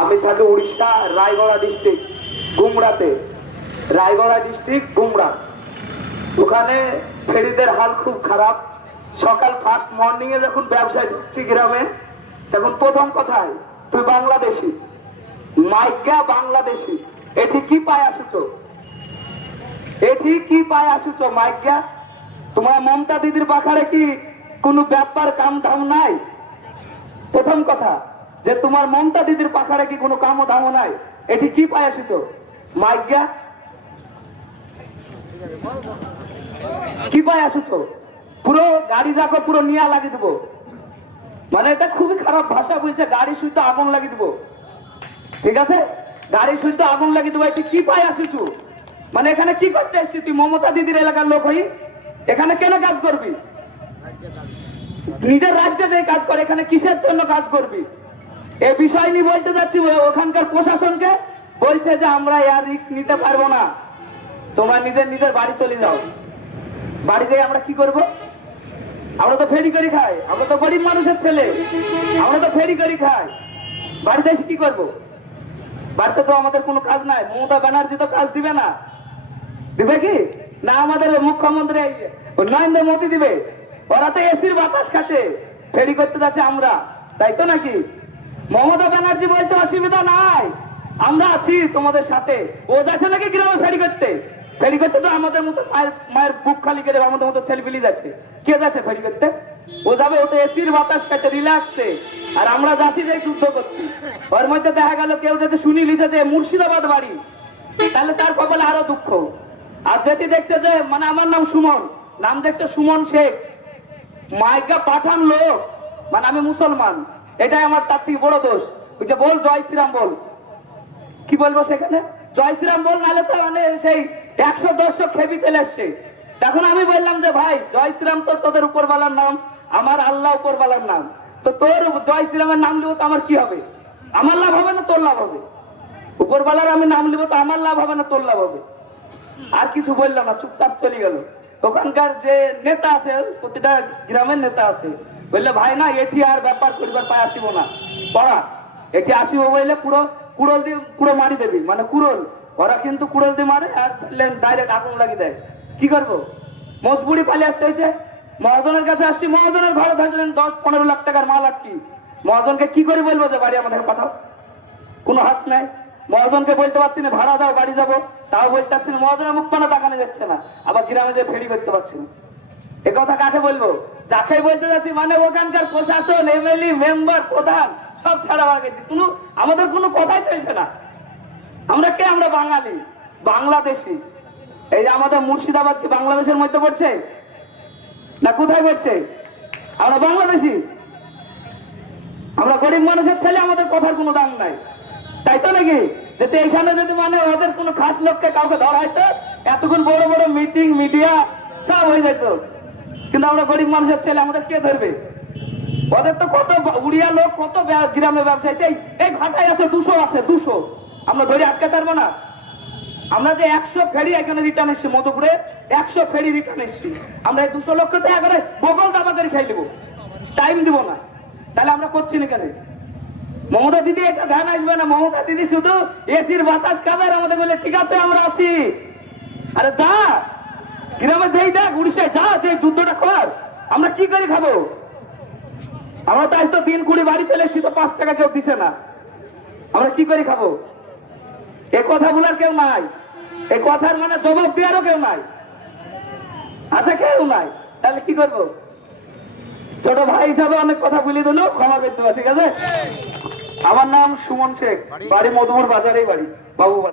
আমি থাকি Orissa Rayagada district গুমরাতে। Rayagada district গুমরা, ওখানে ফেরিদের হাল খুব খারাপ। সকাল ফার্স্ট মর্নিং এ যখন ব্যবসায় ঢুকছি গ্রামে, তখন প্রথম কথায় তুই বাংলাদেশি, মাইকা বাংলাদেশি, এটি কি পায় আসুছ, এটি কি পায় আসুছ মাইকা? তোমার মমতা দিদির পাখারে কি কোনো ব্যাপার কাম ধাম নাই? প্রথম কথা যে তোমার মমতা দিদির পাখারে কি কোনো কাম ধাম নাই, এটি কি পায় আসুছ মাইকা? কি পায় আসুছ? পুরো গাড়ি যাকো পুরো নিয়া লাগিয়ে দেবো, মানে এটা খুবই খারাপ ভাষা বলছে, গাড়ি শুইতে আগুন লাগিয়ে দেবো। ঠিক আছে, গাড়ি শুইতে আগুন লাগিয়ে দেবো, এটি কি পায় আসুছ? মানে এখানে কি করতে এসছি তুই? মমতা দিদির এলাকার লোক হই এখানে কেন কাজ করবি? নিজের রাজ্যে যে কাজ করে, এখানে কিসের জন্য কাজ করবি? এই বিষয় নিয়ে বলতে যাচ্ছি ওখানকার প্রশাসনকে, বলছে যে আমরা এর রিস্ক নিতে পারবো না, তোমরা নিজের নিজের বাড়ি চলে যাও। বাড়ি যেয়ে আমরা কি করব? আমরা তো ফেরি করে খাই, আমরা তো গরিব মানুষের ছেলে, আমরা তো ফেরি করে খাই। বাড়িতে এসে কি করবো? বাড়িতে তো আমাদের কোনো কাজ নাই। মমতা ব্যানার্জি তো কাজ দিবে না, দিবে কি না? আমাদের মুখ্যমন্ত্রী নরেন্দ্র মোদী দিবে? ওরা তো এসির বাতাস খাচ্ছে, ফেরি করতে যাচ্ছে আমরা, তাই তো নাকি? মমতা ব্যানার্জি বলছে অসুবিধা নাই, আমরা আছি তোমাদের সাথে। ও যাচ্ছে নাকি গ্রামে ফেরি করতে? ফেরি করতে তো আমাদের মতো মায়ের বুক খালি করে আমাদের মতো ছেলেপিলি যাচ্ছে। কে যাচ্ছে ফেরি করতে? ও যাবে, ও তো এসির বাতাস খাচ্ছে রিল্যাক্সে, আর আমরা যাচ্ছি যে যুদ্ধ করছি। ওর মধ্যে দেখা গেল কেউ যদি শুনি লিখে যে মুর্শিদাবাদ বাড়ি, তাহলে তার কপালে আরো দুঃখ। আর যেটি দেখছে যে মানে আমার নাম সুমন, নাম দেখছে সুমন শেখ, মাইকা পাঠান লোক, মানে আমি মুসলমান, এটাই আমার তার থেকে বড় দোষ। ওই যে বল জয় শ্রীরাম বল, কি বলবো সেখানে? জয় শ্রীরাম বল, নাহলে তো মানে সেই 100 দর্শক খেপি চলে আসছে। তখন আমি বললাম যে ভাই জয় শ্রীরাম তো তোদের উপরওয়ালার নাম, আমার আল্লাহ উপরওয়ালার নাম, তো তোর জয় শ্রীরামের নাম লিব তো আমার কি হবে? আমার লাভ হবে না তোর লাভ হবে? উপরওয়ালার আমি নাম লিব তো আমার লাভ হবে না তোর লাভ হবে? আর কিছু বললাম না, চুপচাপ চলে গেল। ওখানকার যে নেতা আছে, প্রতিটা গ্রামের নেতা আছে, বললে ভাই না এটি আর ব্যাপার করিবার পায় আসিব না, পড়া এটি আসিব বললে পুরো কুড়ল দিয়ে পুরো মারি দেবি, মানে কুড়ল, ওরা কিন্তু কুড়ল দিয়ে মারে আর ডাইরেক্ট আগুন লাগিয়ে দেয়। কি করবো? মজবুরি পালিয়ে আসতে হয়েছে। মহাজনের কাছে আসছি, মহাজনের ভাড়া থাকলেন 10-15 লাখ টাকার মাল আটকি। মহাজনকে কি করে বলবো যে বাড়ি আমাদের পাঠাও? কোনো হাত নাই। মহাজনকে বলতে পারছি না ভাড়া দাও বাড়ি যাবো, তাও বলতে পারছি না। মহাজনের মুখ পানা তাকানো যাচ্ছে না, আবার গ্রামে যে ফেরি করতে পারছি না। এ কথা কাকে বলবো? যাকে বলতে যাচ্ছি মানে ওখানকার প্রশাসন, এমএলএ, মেম্বার, প্রধান সব ছাড়া গেছি, কোনো আমাদের কোনো কথাই চলছে না। আমরা কে? আমরা বাঙালি, বাংলাদেশি। এই যে আমাদের মুর্শিদাবাদ কি বাংলাদেশের মধ্যে পড়ছে না কোথায় পড়ছে? আমরা বাংলাদেশি, আমরা গরিব মানুষের ছেলে, আমাদের কথার কোনো দাম নাই, তাই তো নাকি? যাতে এখানে যদি মানে ওদের কোনো খাস লোককে কাউকে ধরা হয়তো, এতক্ষণ বড় বড় মিটিং মিডিয়া সব হয়ে যেত, কিন্তু আমরা গরিব মানুষের ছেলে, আমাদের কে ধরবে? ওদের তো কত উড়িয়া লোক, কত গ্রামে ব্যবসায়ী, সেই এই ঘাটায় আছে 200 আছে, 200 আমরা ধরে আটকে পারবো না? আমরা যে 100 ফেরি এখানে রিটার্ন এসছি, মধুপুরে 100 ফেরি রিটার্ন এসছি, আমরা এই 200 লক্ষতে একেবারে বগল দাবা করে খেয়ে দেবো, টাইম দিব না। তাহলে আমরা করছি না কেন? মমতা দিদি এটা ধ্যান আসবে না? মমতা দিদি শুধু এসির বাতাস খাবে আর আমাদের বলে ঠিক আছে আমরা আছি। আরে যা গ্রামে যেই দেখ, উড়িষ্যায় যা, যে যুদ্ধটা কর, আমরা কি করে খাবো? আমরা তো আজ তো 3-20 বাড়ি চলে এসছি, তো 5 টাকা কেউ দিছে না, আমরা কি করে খাবো? এ কথা বলার কেউ নাই, এই কথার মানে জবাব দেওয়ারও কেউ নাই, আচ্ছা কেউ নাই, তাহলে কি করবো? ছোট ভাই হিসাবে অনেক কথা বলি দিল, ক্ষমা করতে পারো, ঠিক আছে? আমার নাম সুমন শেখ, বাড়ি মধুপুর বাজারেই বাড়ি, বাবু।